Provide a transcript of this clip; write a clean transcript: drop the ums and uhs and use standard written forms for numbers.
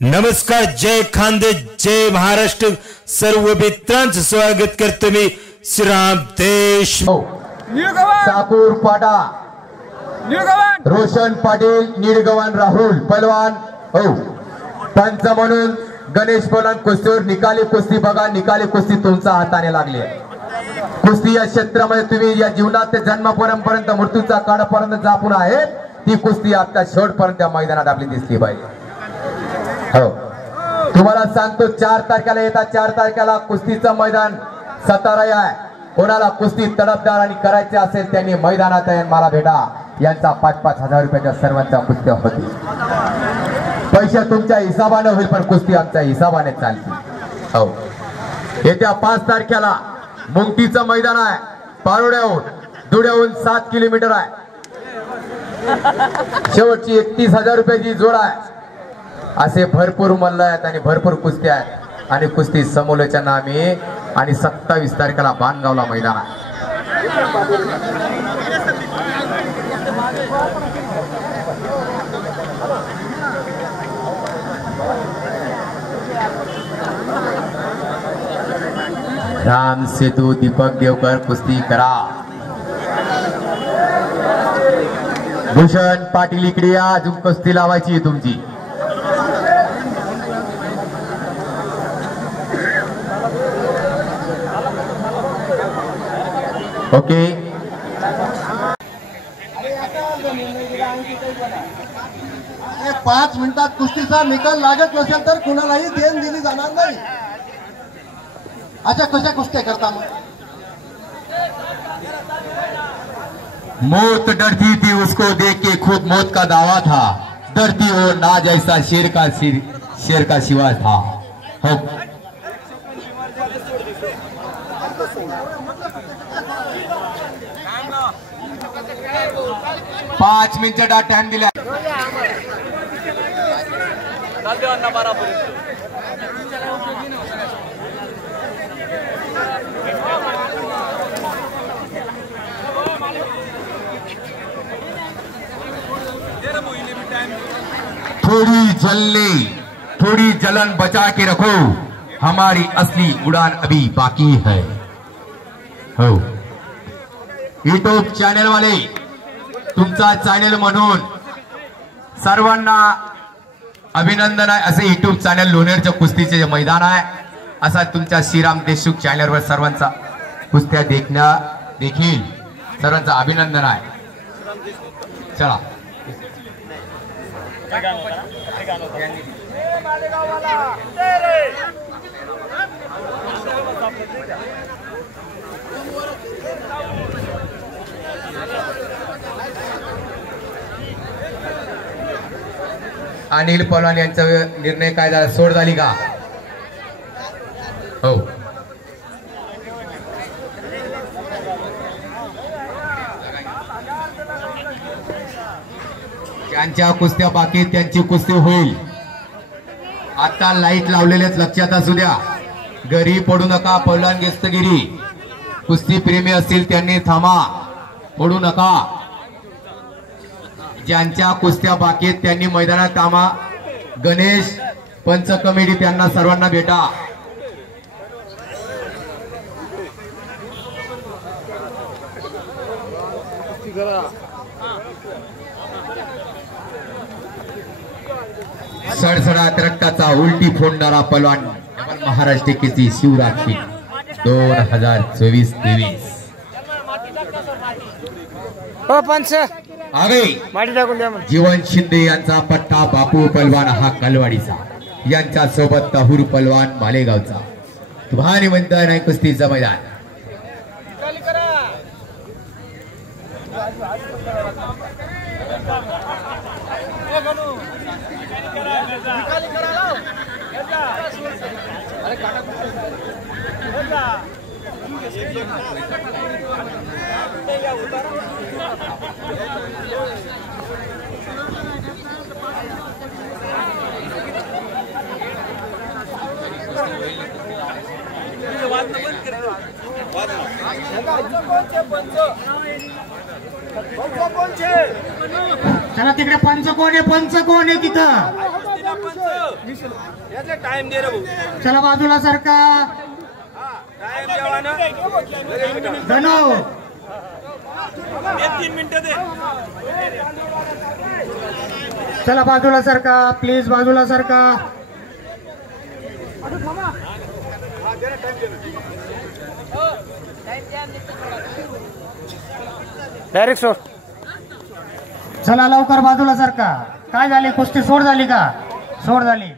नमस्कार, जय खानदेश, जय महाराष्ट्र. सर्व मित्रांचं स्वागत करतो मी श्रीराम देश. साकूर पाटा रोशन पाटील, निडगवान राहुल पहलवान. हो पंच म्हणून गणेश पहलवान कुस्तीवर निकाली कुस्ती बघा. निकाली कुस्ती तुमच्या हाताने लागली आहे. कुस्ती या क्षेत्रामध्ये तुम्ही या जीवनात ते जन्मापर्यंत मृत्यूचा काळापर्यंत जापून आहे ती कुस्ती आता शेवटपर्यंत त्या मैदानात आपली दिसली पाहिजे. हो तुम्हाला सांगतो 4 तारखेला येतात. 4 तारखेला कुस्तीचं मैदान सातारा आहे. कोणाला कुस्ती तडफदार आणि करायचे असेल त्यांनी मैदानात मला भेटा. यांचा 5-5 हजार रुपयाच्या सर्वांच्या कुस्त्या होती. पैसे तुमच्या हिसाबाने होईल पण कुस्ती आमच्या हिसाबाने चालते. हो येत्या 5 तारखेला मुंगटीचं मैदान आहे. पारोड्याहून धुळ्याहून 7 किलोमीटर आहे. शेवटची 31,000 रुपयाची जोड आहे. असे भरपूर मल्ल आहेत आणि भरपूर कुस्त्या आहेत आणि कुस्ती समोलच्या नामी. आणि 27 तारखेला बाणगावला मैदान आहे. राम सेतू दीपक देवकर कुस्ती करा. भूषण पाटील इकडे या. अजून कुस्ती लावायची आहे तुमची. ओके 5 मिनिटात कुस्तीचा निकाल लागत नसेल तर कुणालाही देण दिली जाणार नाही. अच्छा कशा कुस्त्या करता मग? मौत डरती थी उसको देख के खुद मौत का दावा था. डरती हो ना जैसा शेर का शिवा था. हो 5 मिनिटाचा टाइम दिला. थोड़ी जलन बचा के रखो. हमारी असली उड़ान अभी बाकी है. हो यूट्यूब चॅनल वाले तुमचा चॅनल म्हणून सर्वांना अभिनंदन आहे. असे यूट्यूब चॅनल लोणेरच्या कुस्तीचे मैदान आहे. असा तुमच्या श्रीराम देशमुख चॅनलवर सर्वांचा कुस्त्या देखील सर्वांचं अभिनंदन आहे. चला अनिल पहलवान यांचा निर्णय काय झाला? सोड झाली का? हो ज्यांच्या कुस्त्या बाकी त्यांची कुस्ती होईल. आता लाईट लावलेलेच लक्षात असू द्या. घरी पडू नका. पहलवान गेस्तगिरी कुस्ती प्रेमी असतील त्यांनी थांबा. पडू नका. ज्यांच्या कुस्त्या बाकी आहेत त्यांनी मैदानात थांबा. गणेश पंच कमिटी त्यांना सर्वांना भेटा. सडसडाट रक्ताचा उलटी फोडणारा पहलवान महाराष्ट्र केसरी शिवराज पीठ 2024-23. जीवन शिंदे यांचा पट्टा. बापू पहलवान हा कलवाडीचा. यांच्या सोबत ताहूर पहलवान मालेगावचा. भारी मैदान आहे कुस्तीचं मैदान. चला तिकडे पंच कोण आहे तिथं टाइम दे रे भाऊ. चला बाजूला सरका. टाइम द्यावा ना. धनो 3 मिनिटं दे. चला बाजूला सरका प्लीज, बाजूला सरका. डायरेक्ट सोड. चला लवकर बाजूला सरका. काय झाली कुस्ती सोड झाली का? सोड झाली.